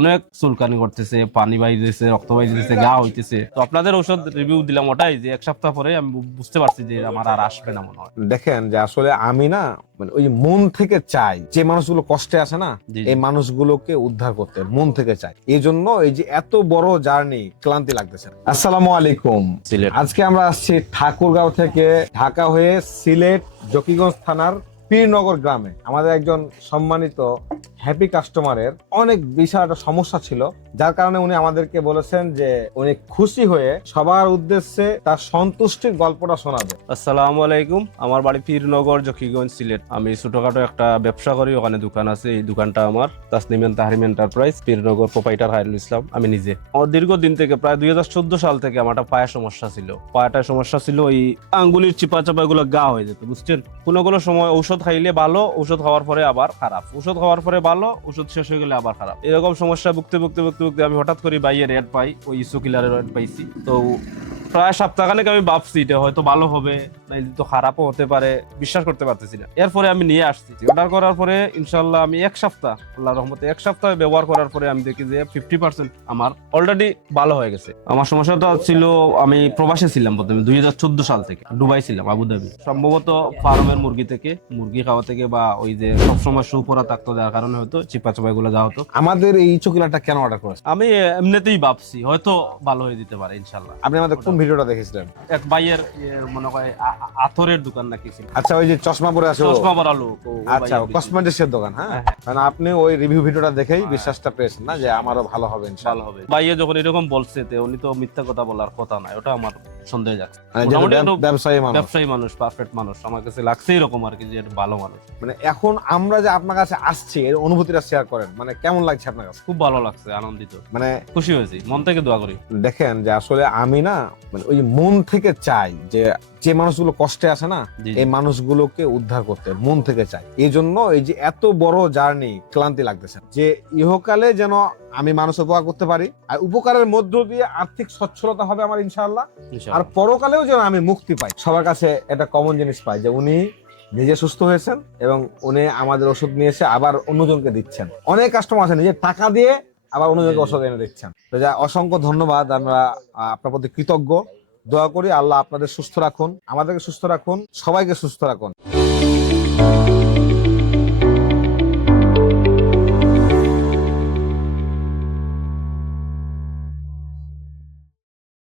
অনেক চুলকানি করতেছে, পানি বাইরেছে, রক্ত বাইরেছে, গা হইতেছে। তো আপনাদের ঔষধ রিভিউ দিলাম ওটাই যে এক সপ্তাহ পরে আমি বুঝতে পারছি যে আমার আর আসবে না মনে হয়। দেখেন যে আসলে আমি না মানে ওই মন থেকে চাই যে মানুষগুলো কষ্টে আছে না, জি, এই জি। মানুষগুলোকে উদ্ধার করতে মন থেকে চাই। এই জন্য এই যে এত বড় জার্নি ক্লান্তি লাগতেছে না। আসসালামু আলাইকুম। সিলেট। আজকে আমরা আসছি ঠাকুরগাঁও থেকে ঢাকা হয়ে সিলেট জকিগঞ্জ থানার পীরনগর গ্রামে। আমাদের একজন সম্মানিত হ্যাপি কাস্টমারের অনেক বিশাল একটা সমস্যা ছিল, যার কারণে উনি আমাদেরকে বলেছেন যে উনি খুশি হয়ে সবার উদ্দেশ্যে তার সন্তুষ্টির গল্পটা শোনাবে। আসসালামু আলাইকুম। আমার বাড়ি পীরনগর, জকিগঞ্জ, সিলেট। আমি ছোটখাটো একটা ব্যবসা করি, ওখানে দোকান আছে। এই দোকানটা আমার তাসনিম তাহরিম এন্টারপ্রাইজ, পীরনগর, প্রোপাইটার হাইরুল ইসলাম, আমি নিজে। আমার দীর্ঘদিন থেকে প্রায় 2014 সাল থেকে আমার একটা পায়ের সমস্যা ছিল। পায়েটার সমস্যা ছিল, এই আঙ্গুলির চিপা চাপা গুলো গা হয়ে যেত, বুঝছেন। কোনো কোনো সময় ঔষধ খাইলে ভালো, ঔষধ খাওয়ার পরে আবার খারাপ, ঔষধ খাওয়ার পরে ভালো, ঔষধ শেষ হয়ে গেলে আবার খারাপ। এরকম সমস্যা ভুগতে ভুগতে ভুগতে ভুগতে আমি হঠাৎ করে বাইয়ের অ্যাড পাই, ওই ইসোকিলারের অ্যাড পাইছি। তো প্রায় সপ্তাহখানেক আমি ভাবছি এটা হয়তো ভালো হবে, নাইলে তো খারাপও হতে পারে, বিশ্বাস করতে পারতেছি না। এরপরে আমি নিয়ে আসছি, অর্ডার করার পরে ইনশাল্লাহ আমি এক সপ্তাহ, আল্লাহর রহমতে এক সপ্তাহ ব্যবহার করার পরে আমি দেখি যে 50% আমার অলরেডি ভালো হয়ে গেছে। আমার সমস্যাটা ছিল, আমি প্রবাসে ছিলাম প্রথমে 2014 সাল থেকে, দুবাই ছিলাম, আবুধাবি। সম্ভবত ফার্মের মুরগি থেকে, মুরগি খাওয়া থেকে, বা ওই যে সবসময় শু পরা থাকতো, যার কারণে হয়তো চিপা চাপা গুলো যা হতো। আমাদের এই চকিলাটা কেন অর্ডার করেছেন? আমি এমনিতেই ভাবছি হয়তো ভালো হয়ে যেতে পারে ইনশাল্লাহ। আপনি আমাদের কোন ভিডিওটা দেখেছিলেন? এক ভাইয়ের মনে হয় আথরের দোকান নাকি ছিল। আচ্ছা, ওই যে চশমা পরে আছে ও? চশমা পরা লোক, ও আচ্ছা, ভাইয়ের কসমেটিক্সের দোকান। হ্যাঁ, হ্যাঁ, হ্যাঁ। মানে আপনি ওই রিভিউ ভিডিওটা দেখেই বিশ্বাসটা পেয়েছেন না যে আমারও ভালো হবে ভালো ইনশাআল্লাহ। হবে। ভাইয়া যখন এরকম বলছে, তে উনি তো মিথ্যা কথা বলার কথা নয়, ওটা আমার সন্দেহ যাচ্ছে। মানে যেহেতু মোটামুটি একটু ব্যবসায়ী মানুষ, ব্যবসায়ী মানুষ, পারফেক্ট মানুষ, আমার কাছে লাগছে এরকম আর কি, যে একটা ভালো মানুষ। মানে এখন আমরা যে আপনার কাছে আসছি এর অনুভূতিটা শেয়ার করেন, মানে কেমন লাগছে আপনার কাছে? খুব ভালো লাগছে, আনন্দিত, মানে খুশি হয়েছি, মন থেকে দোয়া করি। দেখেন যে আসলে আমি না মানে ওই মন থেকে চাই যে যে মানুষগুলো কষ্টে আছে না, জি, জি। এই মানুষগুলোকে উদ্ধার করতে মন থেকে চাই। এই জন্য এই যে এত বড় জার্নি ক্লান্তি লাগতেছে না। যে ইহকালে যেন আমি মানুষের উপকার করতে পারি, আর উপকারের মধ্য দিয়ে আর্থিক সচ্ছলতা হবে আমার ইনশাআল্লাহ। আর ইনশাআল্লাহ। পরকালেও যেন আমি মুক্তি পাই। সবার কাছে একটা কমন জিনিস পাই যে উনি নিজে সুস্থ হয়েছেন এবং উনি আমাদের ওষুধ নিয়ে এসে আবার অন্যজনকে দিচ্ছেন। অনেক কাস্টমার আছে নিজের টাকা দিয়ে আবার অন্যজনকে ওষুধ এনে দিচ্ছেন। তো যা অসংখ্য ধন্যবাদ, আমরা আপনার প্রতি কৃতজ্ঞ। দোয়া করি আল্লাহ আপনাদের সুস্থ রাখুন, আমাদেরকে সুস্থ রাখুন, সবাইকে সুস্থ রাখুন।